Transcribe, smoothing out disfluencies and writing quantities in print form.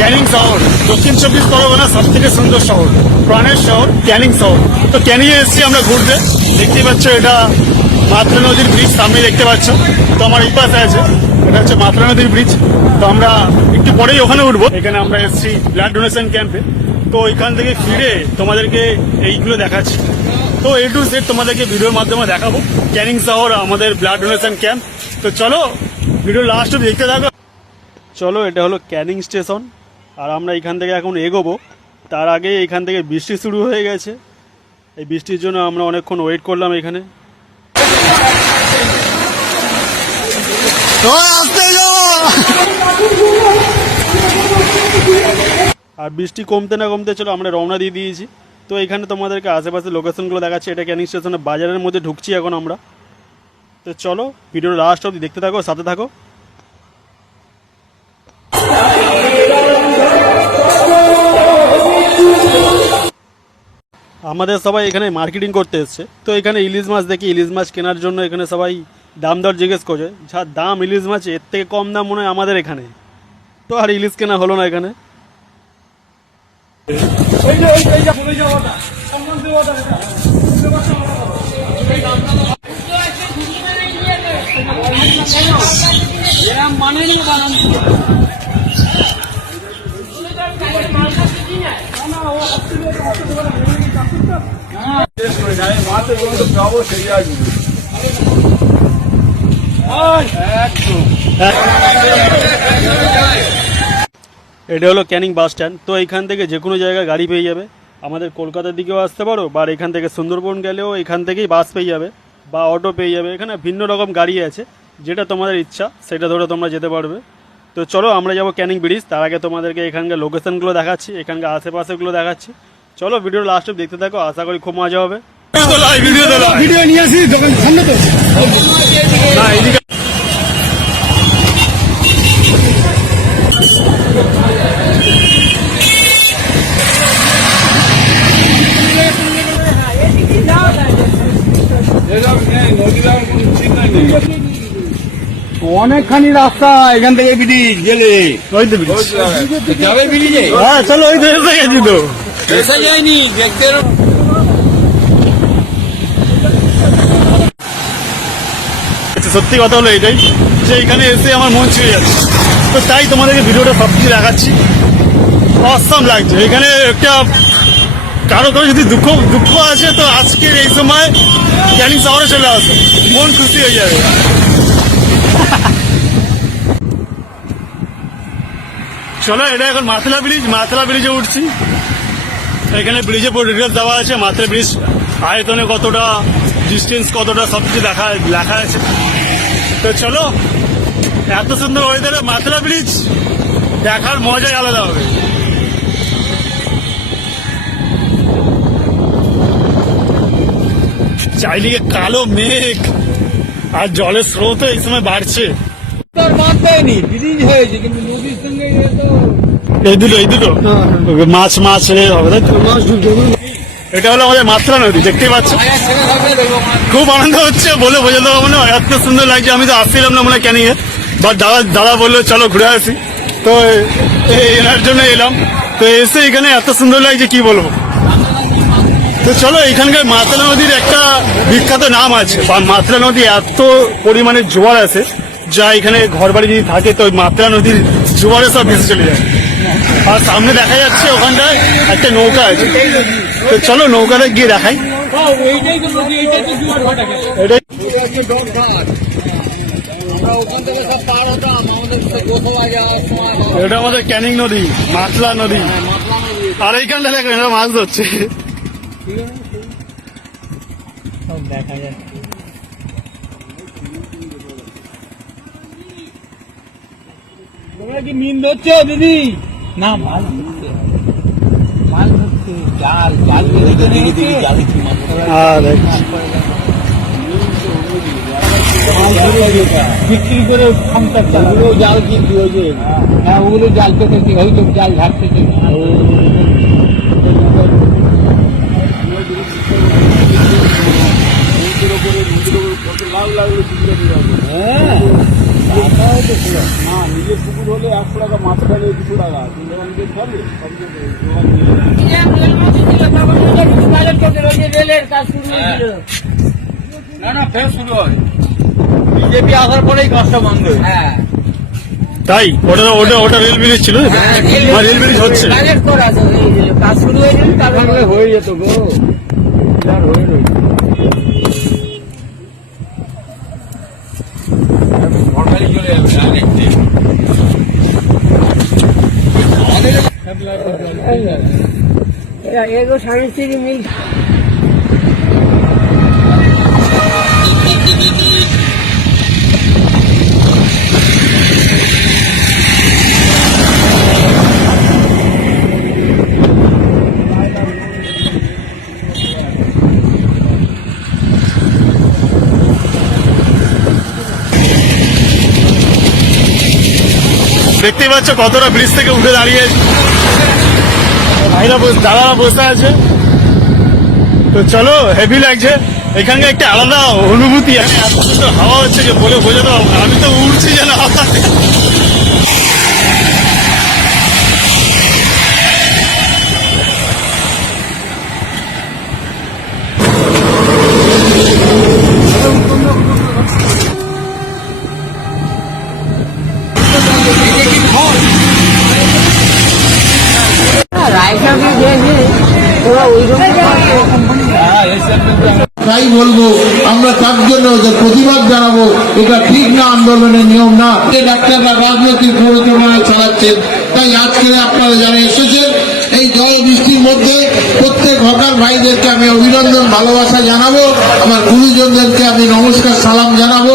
ক্যানিং শহর, দক্ষিণ চব্বিশ পরগনা সব থেকে সুন্দর শহর, প্রাণের শহর ক্যানিং শহর। তো ক্যানিং এ এসেছি আমরা ঘুরতে। দেখতেই পাচ্ছ এটা মাতলা নদীর ব্রিজ, সামনে দেখতে পাচ্ছ। তো আমার এই পাশে আছে, এটা হচ্ছে মাতলা নদীর ব্রিজ। তো আমরা একটু পরেই ওখানে উঠবো। এখানে আমরা এসেছি ব্লাড ডোনেশন ক্যাম্পে। তো এখান থেকে ফিরে তোমাদেরকে এইগুলো দেখাচ্ছি। তো এ টু জেড তোমাদেরকে ভিডিওর মাধ্যমে দেখাবো ক্যানিং শহর, আমাদের ব্লাড ডোনেশন ক্যাম্প। তো চলো ভিডিও লাস্ট দেখতে থাকো। চলো, এটা হলো ক্যানিং স্টেশন, আর আমরা এখান থেকে এখন এগোবো। তার আগে এখান থেকে বৃষ্টি শুরু হয়ে গেছে। এই বৃষ্টির জন্য আমরা অনেকক্ষণ ওয়েট করলাম এখানে। আর বৃষ্টি কমতে না কমতে চলো আমরা রওনা দিয়ে দিয়েছি। তো এখানে তোমাদেরকে আশেপাশে লোকেশনগুলো দেখাচ্ছি। এটা ক্যানিং স্টেশনের বাজারের মধ্যে ঢুকছি এখন আমরা। তো চলো ভিডিওর লাস্ট অবধি দেখতে থাকো, সাথে থাকো। আমাদের সবাই এখানে মার্কেটিং করতে এসছে। তো এখানে ইলিশ মাছ দেখি, ইলিশ মাছ কেনার জন্য এখানে সবাই দাম দর জিজ্ঞেস করছে। যা দাম ইলিশ মাছ, এর থেকে কম দাম মনে হয় আমাদের এখানে। তো আর ইলিশ কেনা হলো না এখানে। এটা হলো ক্যানিং বাস স্ট্যান্ড। তো এখান থেকে যে কোনো জায়গায় গাড়ি পেয়ে যাবে। আমাদের কলকাতার দিকেও আসতে পারো, বা এখান থেকে সুন্দরবন গেলেও এখান থেকেই বাস পেয়ে যাবে বা অটো পেয়ে যাবে। এখানে ভিন্ন রকম গাড়ি আছে, যেটা তোমাদের ইচ্ছা সেটা ধরে তোমরা যেতে পারবে। তো চলো আমরা যাবো ক্যানিং ব্রিজ। তার আগে তোমাদেরকে এখানকার লোকেশনগুলো দেখাচ্ছি, এখানকার আশেপাশেগুলো দেখাচ্ছি। চলো ভিডিওর লাস্ট অবধি দেখতে থাকো, আশা করি খুব মজা হবে। ভিডিও নিয়ে আসি দোকান সামনে তো না, এদিকে অনেকখানি রাস্তা এখান থেকে ব্রিজ গেলে। ওই তো ব্রিজ যাবে ব্রিজে? হ্যাঁ চলো, ওই তো এসে গেছি তো। এসে যায়নি দেখতে। সত্যি কথা হলো এটাই যে এখানে এসে আমার মন ছুঁয়ে যাচ্ছে। তো তাই তোমাদেরকে ভিডিওটা সব কিছু দেখাচ্ছি। অসাম লাগছে এখানে। একটা কারো যদি দুঃখ আছে তো আজকের এই সময় ক্যানিং শহরে চলে আসো, মন খুশি হয়ে যাবে। চলো, এটা এখন মাতলা ব্রিজ, মাতলা ব্রিজে উঠছি। এখানে ব্রিজে পুরো ডিটেলস দেওয়া আছে, মাতলা ব্রিজ আয়তনে কতটা, ডিস্টেন্স কতটা, সবকিছু লেখা আছে। তো চলো, এত সুন্দর ওয়েদারে মাতলা ব্রিজ দেখার মজাই আলাদা হবে। চারিদিকে কালো মেঘ আর জলের স্রোত এই সময় বাড়ছে। ব্রিজ হয়েছে কিন্তু নদীর সঙ্গে এই দুটো মাছ হবে, তাই তো? এটা হলো আমাদের মাতলা নদী, দেখতেই পাচ্ছ। খুব আনন্দ হচ্ছে, বলে বোঝাতে পারবো না, এত সুন্দর লাগছে। আমি তো আসছিলাম না মনে ক্যানিং এ, বাট দাদা বললো চলো ঘুরে আসি। তো এনার জন্য এলাম। তো এসে এখানে এত সুন্দর লাগছে কি বলবো। তো চলো, এখানকার মাতলা নদীর একটা বিখ্যাত নাম আছে, বা মাতলা নদী এত পরিমাণে জোয়ার আছে যা এখানে ঘর বাড়ি যদি থাকে তো মাতলা নদীর জোয়ারে সব ভেসে চলে যায়। আর সামনে দেখা যাচ্ছে ওখানটায় একটা নৌকা আছে। তো চলো নৌকাটা গিয়ে দেখাই। এটা আমাদের ক্যানিং নদী, মাতলা নদী। আর এইখানটা দেখো এরা মাছ ধরছে। দেখা যাচ্ছে তোমরা কি মিন ধরছো দিদি? না, মাছ ধরছে, জাল বিক্রি করে সংসার চালানো। জাল কিনতে হয়েছে। হ্যাঁ, ওগুলো জাল পেতেছে, হয়তো জাল ঘাটতেছে। হ্যাঁ, না নিজের পুকুর হলে 100 টাকা, মাছ ফেলে 200 টাকা, কিন্তু নিজের খাবে না না ফের শুরু হয়। বিজেপি আসার পরেই কাজটা বন্ধ হয়েছে। হ্যাঁ তাই ওটা ওটা ওটা রেল ব্রিজ ছিল, রেল ব্রিজ হচ্ছে। কাজ শুরু হয়ে গেলে তারপরে হয়ে যেত গো, আর হয়ে রয়েছে। সরকারি চলে যাবে এগো স্বামী স্ত্রী মিল। দেখতেই পাচ্ছ কতটা ব্রিজ থেকে উঠে দাঁড়িয়ে ভাইরা দাদারা বসে আছে। তো চলো, হেভি লাগছে, এখানকার একটা আলাদা অনুভূতি। এত সুন্দর হাওয়া হচ্ছে যে বলে বোঝাতে পারবো না, আমি তো উড়ছি যেন হাওয়াতে। তাই বলবো, আমরা তার জন্য যে প্রতিবাদ জানাবো, এটা ঠিক না, আন্দোলনের নিয়ম না। যে ডাক্তাররা রাজনৈতিক প্ররোচনায় চালাচ্ছেন। তাই আজকে আপনারা যারা এসেছেন এই জল বৃষ্টির মধ্যে, প্রত্যেক হকার ভাইদেরকে আমি অভিনন্দন ভালোবাসা জানাবো, আমার গুরুজনদেরকে আমি নমস্কার সালাম জানাবো।